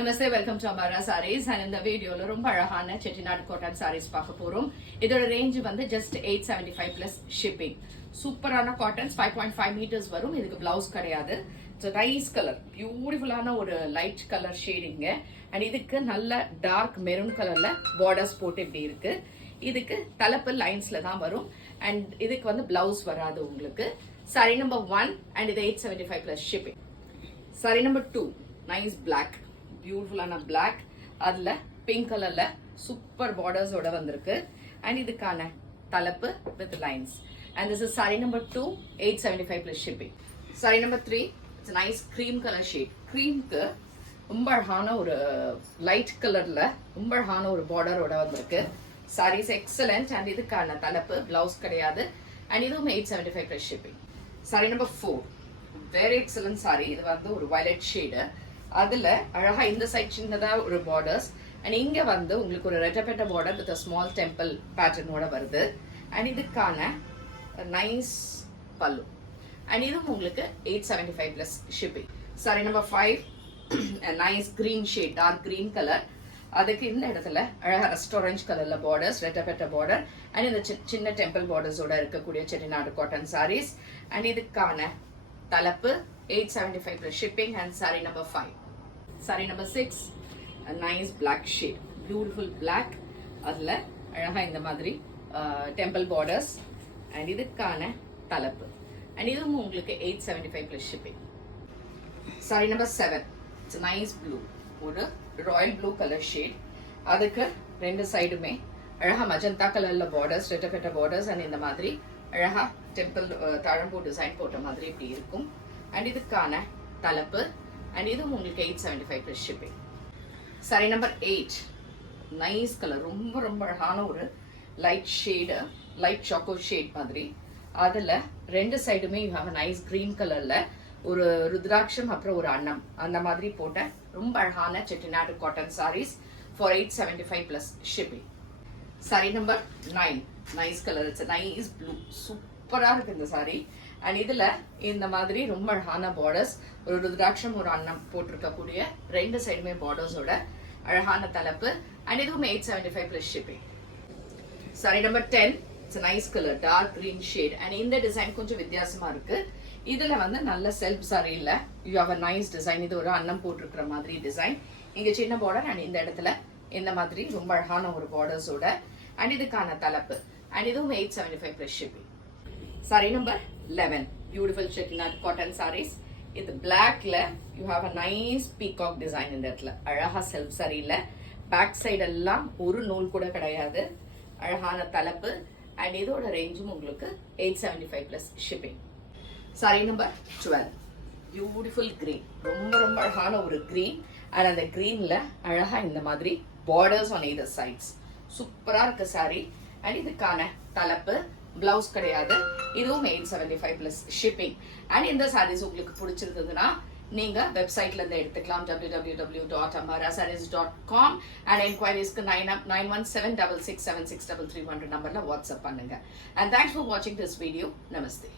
Namaste, welcome to Amara sarees. And இந்த வீடியோல ரொம்ப அழகான செட்டிநாடு காட்டன் சாரீஸ் பார்க்க போறோம். இதோட ரேஞ்ச் வந்து ஜஸ்ட் 875 பிளஸ் ஷிப்பிங். சூப்பரான காட்டன்ஸ் 5.5 மீட்டர்ஸ் வரும். இதுக்கு பிளவுஸ் கிடையாது. ரைஸ் கலர், பியூட்டிஃபுல்லான ஒரு லைட் கலர் ஷேடிங்க. அண்ட் இதுக்கு நல்ல டார்க் மெரூன் கலர்ல பார்டர்ஸ் போட்டு இப்படி இருக்கு. இதுக்கு தலைப்பு லைன்ஸ்ல தான் வரும். அண்ட் இதுக்கு வந்து பிளவுஸ் வராது உங்களுக்கு. சாரி நம்பர் 1 அண்ட் இது 875 plus shipping. Sorry number 2 nice black, பியூட்டிஃபுல்லான பிளாக், அதுல பிங்க் கலர்ல சூப்பர் பார்டர்ஸோட வந்திருக்கு. அண்ட் இதுக்கான தலைப்பு with lines. And this is sari number 2 875 plus shipping. Sorry number 3 it's nice cream colour shade. கிரீம்க்கு ரொம்ப அழகான ஒரு லைட் கலர்ல ரொம்ப அழகான ஒரு பார்டரோட வந்திருக்கு. சாரீஸ் எக்ஸலண்ட். அண்ட் இதுக்கான தலைப்பு பிளவுஸ் கிடையாது. அண்ட் இதுவும் 875 plus shipping. Sorry number 4 very excellent sorry. இது வந்து ஒரு வயலட் ஷேடு. அதுல அழகா இந்த சைட் சின்னதா ஒரு பார்டர்ஸ். அண்ட் இங்க வந்து உங்களுக்கு ஒரு ரெட்டப்பெட்ட பார்டர் வித் ஸ்மால் டெம்பிள் பேட்டர்னோட வருது. அண்ட் இதுக்கான நைஸ் பல்லு. அண்ட் இதுவும் உங்களுக்கு 875 plus shipping. Sorry number 5 nice green shade, dark green colour. அதுக்கு இந்த இடத்துல அழகா ரெஸ்டாரண்ட் கலர்ல பார்டர்ஸ், ரெட்டப்பெட்ட பார்டர். அண்ட் இந்த சின்ன டெம்பிள் பார்டர்ஸோட இருக்கக்கூடிய செட்டிநாடு காட்டன் சாரீஸ். அண்ட் இதுக்கான தலைப்பு 875 plus shipping. And saree number 5. Saree number 6 a nice black shade, beautiful black. அதுல அழகா இந்த மாதிரி டெம்பிள் பார்டர்ஸ். அண்ட் இதுக்கான தலைப்பு. அண்ட் இதுவும் உங்களுக்கு 875 plus shipping. saree number 7 it's a nice blue, ஒரு ராயல் ப்ளூ கலர் ஷேட். அதுக்கு ரெண்டு சைடுமே அழகா மஜந்தா கலர்ல பார்டர்ஸ், ரெட்டப்பெட்ட பார்டர்ஸ். அண்ட் இந்த மாதிரி அழகா டெம்பிள் தாழம்பூ டிசைன் போட்ட மாதிரி இப்படி இருக்கும். அண்ட் இதுக்கான தலைப்பு. அண்ட் இதுவும் உங்களுக்கு 875 plus shipping. Sorry number 8 nice colour, ரொம்ப ரொம்ப அழகான ஒரு light shade, light choco shade மாதிரி. அதுல ரெண்டு சைடுமே யூ ஹாவ் நைஸ் கிரீன் கலர்ல ஒரு ருத்ராட்சம் அப்புறம் ஒரு அன்னம் அந்த மாதிரி போட்ட ரொம்ப அழகான Chettinad cotton sarees for 875 plus shipping. Sorry number 9 nice colour, it's nice blue, சூப்பரா இருக்கு இந்த சாரி. அண்ட் இதுல இந்த மாதிரி ரொம்ப அழகான பார்டர்ஸ், ஒரு ருத்ராட்சம் ஒரு அன்னம் போட்டிருக்கக்கூடிய ரெண்டு சைடுமே பார்டர்ஸோட அழகான தலைப்பு. அண்ட் இதுவும் 875 plus shipping. Sorry number 10 it's nice colour, dark green shade. And இந்த டிசைன் கொஞ்சம் வித்தியாசமா இருக்கு. இதுல வந்து நல்ல செல்ஃப் சாரியில you have a nice design. இது ஒரு அன்னம் போட்டிருக்கிற மாதிரி டிசைன். இங்க சின்ன பார்டர். அண்ட் இந்த இடத்துல இந்த மாதிரி ரொம்ப அழகான ஒரு பார்டர்ஸோட. அண்ட் இதுக்கான தலைப்பு. அண்ட் இதுவும் 875 plus shipping. Sorry number 11 beautiful Chettinad cotton sarees. இது பிளாக்ல you have a nice peacock design. இந்த இடத்துல அழகா செல்ஃப் சாரியில பேக் சைடு எல்லாம் ஒரு நூல் கூட கிடையாது. அழகான தலைப்பு. அண்ட் இதோட ரேஞ்சும் உங்களுக்கு 875 plus shipping. Sorry number 12 beautiful green, ரொம்ப ரொம்ப அழகான ஒரு கிரீன். அண்ட் அந்த கிரீன்ல அழகா இந்த மாதிரி பார்டர்ஸ் ஆன் either sides. சூப்பரா இருக்கு சாரி. அண்ட் இதுக்கான தலைப்பு பிளவுஸ் கிடையாது. இதுவும் 875 பிளஸ் ஷிப்பிங். அண்ட் இந்த சாரீஸ் உங்களுக்கு பிடிச்சிருந்ததுன்னா நீங்க வெப்சைட்ல இருந்து எடுத்துக்கலாம், www.amarasarees.com. அண்ட் என்கொயரிஸ்க்கு 9176676300 நம்பர்ல வாட்ஸ்அப் பண்ணுங்க. அண்ட் தேங்க்ஸ் ஃபார் வாட்சிங் திஸ் வீடியோ. நமஸ்தே.